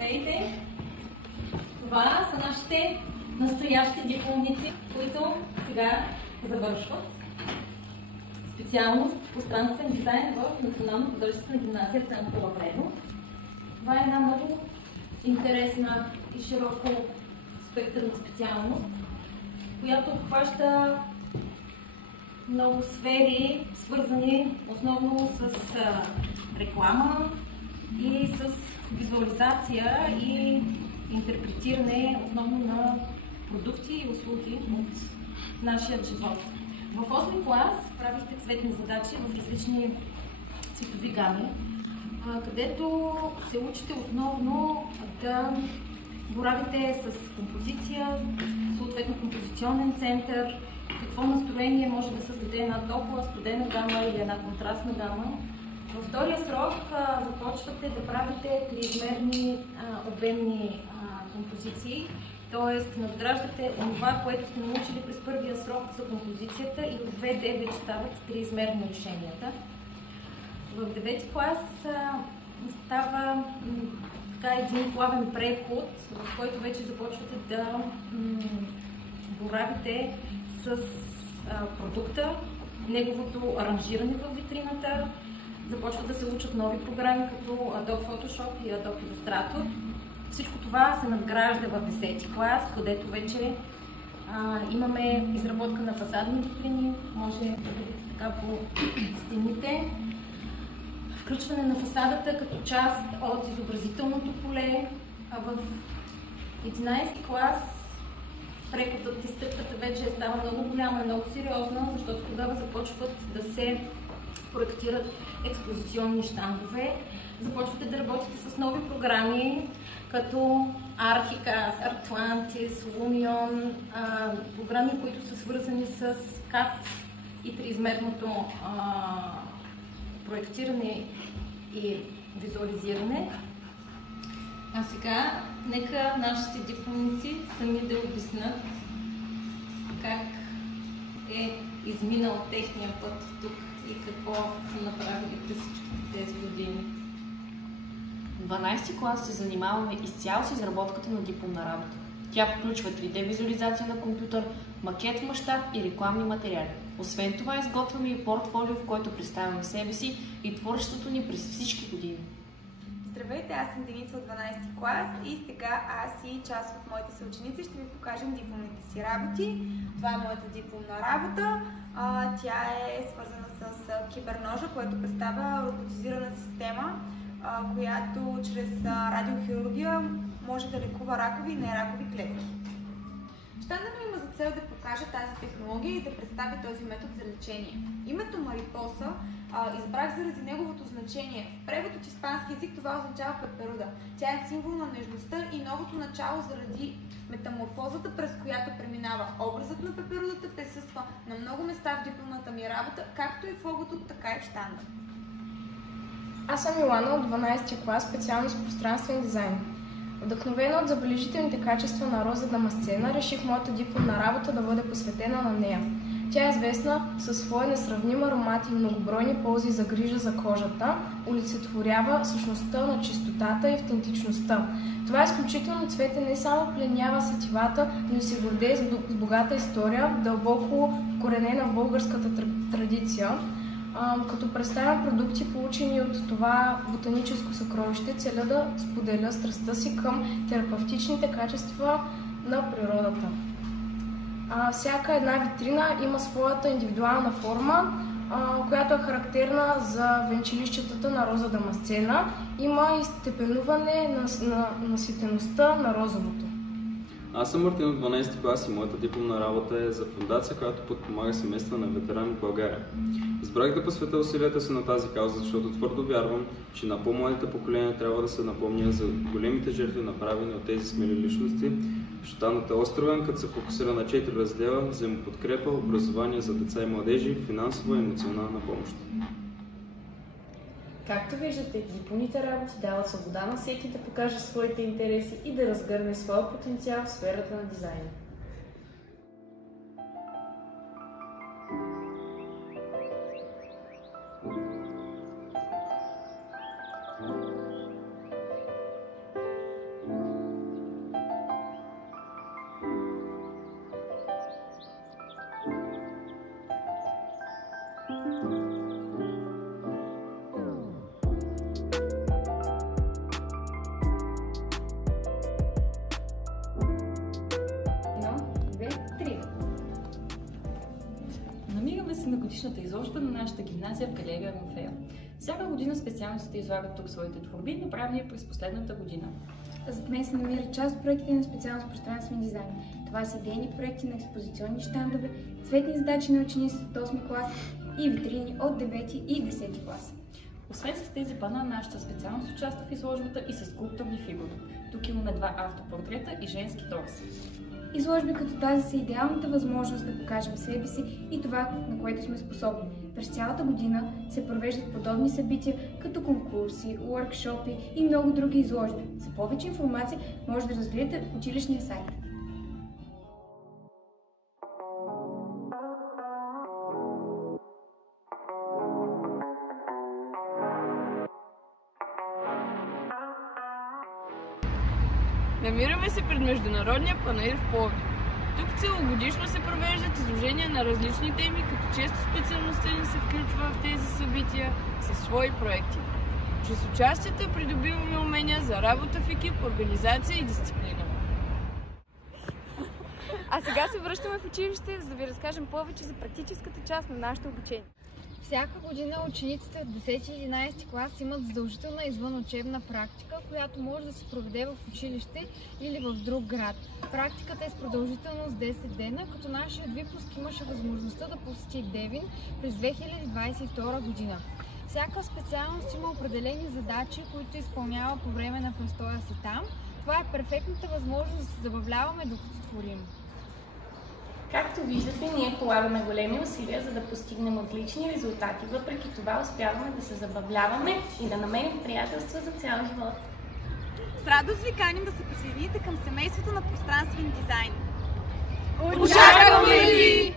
Здравейте! Това са нашите настоящи дипломници, които сега завършват специалност пространствен дизайн в Национална художествена гимназия Цанко Лаврено. Това е една много интересна и широко спектърна специалност, която обхваща много сфери, свързани основно с реклама и с визуализация и интерпретиране основно на продукти и услуги от нашия живот. В 8 клас правихте цветни задачи в различни цветови гами, където се учите основно да боравите с композиция, съответно композиционен център, какво настроение може да създаде една топла, студена гама или една контрастна гама. Във втория срок започвате да правите триизмерни обемни композиции, т.е. надграждате това, което сте научили през първия срок за композицията и от 2D вече стават триизмерни решенията. В 9 клас става един плавен преход, в който вече започвате да боравите с продукта, неговото аранжиране в витрината. Започват да се учат нови програми, като Adobe Photoshop и Adobe Illustrator. Всичко това се надгражда в 10 клас, където вече имаме изработка на фасадни витрини, може да видите така по стените. Включване на фасадата като част от изобразителното поле. В 11 клас преходът и стъпката вече става много голяма и много сериозна, защото тогава започват да се проектират експозиционни щандове. Започвате да работите с нови програми, като Archicad, Atlantis, Lumion, програми, които са свързани с CAD и триизмерното проектиране и визуализиране. А сега нека нашите дипломници сами да обяснят как е изминал техния път тук и какво са направили през всичките тези години. В 12 клас се занимаваме изцяло с изработката на дипломна работа. Тя включва 3D визуализация на компютър, макет в мащаб и рекламни материали. Освен това изготвяме и портфолио, в който представяме себе си и творчеството ни през всички години. Здравейте, аз съм Деница от 12 клас и сега аз и част от моите съученици ще ви покажем дипломните си работи. Това е моята дипломна работа. Тя е свързана с киберножа, което представя роботизирана система, която чрез радиохирургия може да лекува ракови и неракови клетки. Щандът ми има за цел да покажа тази технология и да представи този метод за лечение. Името Марипоса избрах заради неговото значение. В превод от испански език това означава пеперуда. Тя е символ на нежността и новото начало заради метаморфозата, през която преминава. Образът на пеперудата присъства на много места в дипломната ми работа, както и в логото, така и в щанда. Аз съм Милана от 12 клас, специалност пространствен дизайн. Вдъхновена от забележителните качества на Роза Дамасцена, реших моята дипломна работа да бъде посветена на нея. Тя е известна със своя несравним аромат и многобройни ползи за грижа за кожата, олицетворява същността на чистотата и автентичността. Това изключително цвете не само пленява сетивата, но и се гордее с богата история, дълбоко вкоренена в българската традиция. Като представям продукти, получени от това ботаническо съкровище, целя да споделя страстта си към терапевтичните качества на природата. Всяка една витрина има своята индивидуална форма, която е характерна за венчелищата на Роза Дамасцена. Има и степенуване на наситеността на розовото. Аз съм Мартин от 12 клас и моята дипломна работа е за фондация, която подпомага семейства на ветерани в България. Избрах да посветя усилията си на тази кауза, защото твърдо вярвам, че на по-младите поколения трябва да се напомня за големите жертви, направени от тези смели личности. Щандът е островен, като се фокусира на 4 раздела: взаимоподкрепа, образование за деца и младежи, финансова и емоционална помощ. Както виждате, дипломните работи дават свобода на всеки да покаже своите интереси и да разгърне своя потенциал в сферата на дизайна. на годишната изложба на нашата гимназия в галерия Ромфея. Всяка година специалностите излагат тук своите творби, направени през последната година. Зад мен се намират част от проектите на специалност пространствен дизайн. Това са идейни проекти на експозиционни щандове, цветни задачи на ученици от 8 клас и витрини от 9 и 10 клас. Освен с тези пана, нашата специалност участва в изложбата и с скулптурни фигури. Тук имаме 2 автопортрета и женски торс. Изложби като тази са идеалната възможност да покажем себе си и това, на което сме способни. През цялата година се провеждат подобни събития, като конкурси, уъркшопи и много други изложби. За повече информация може да разгледате училищния сайт. Намираме се пред Международния панаир в Пловдив. Тук целогодишно се провеждат изложения на различни теми, като често специалността ни се включва в тези събития със свои проекти. Чрез участието придобиваме умения за работа в екип, организация и дисциплина. А сега се връщаме в училище, за да ви разкажем повече за практическата част на нашето обучение. Всяка година учениците от 10 и 11 клас имат задължителна извънучебна практика, която може да се проведе в училище или в друг град. Практиката е с продължителност 10 дена, като нашият випуск имаше възможността да посети Девин през 2022 година. Всяка специалност има определени задачи, които изпълнява по време на престоя си там. Това е перфектната възможност да се забавляваме докато творим. Както виждате, ние полагаме големи усилия, за да постигнем отлични резултати. Въпреки това успяваме да се забавляваме и да намерим приятелства за цял живот. С радост ви каним да се присъедините към семейството на пространствен дизайн. Очакваме ви!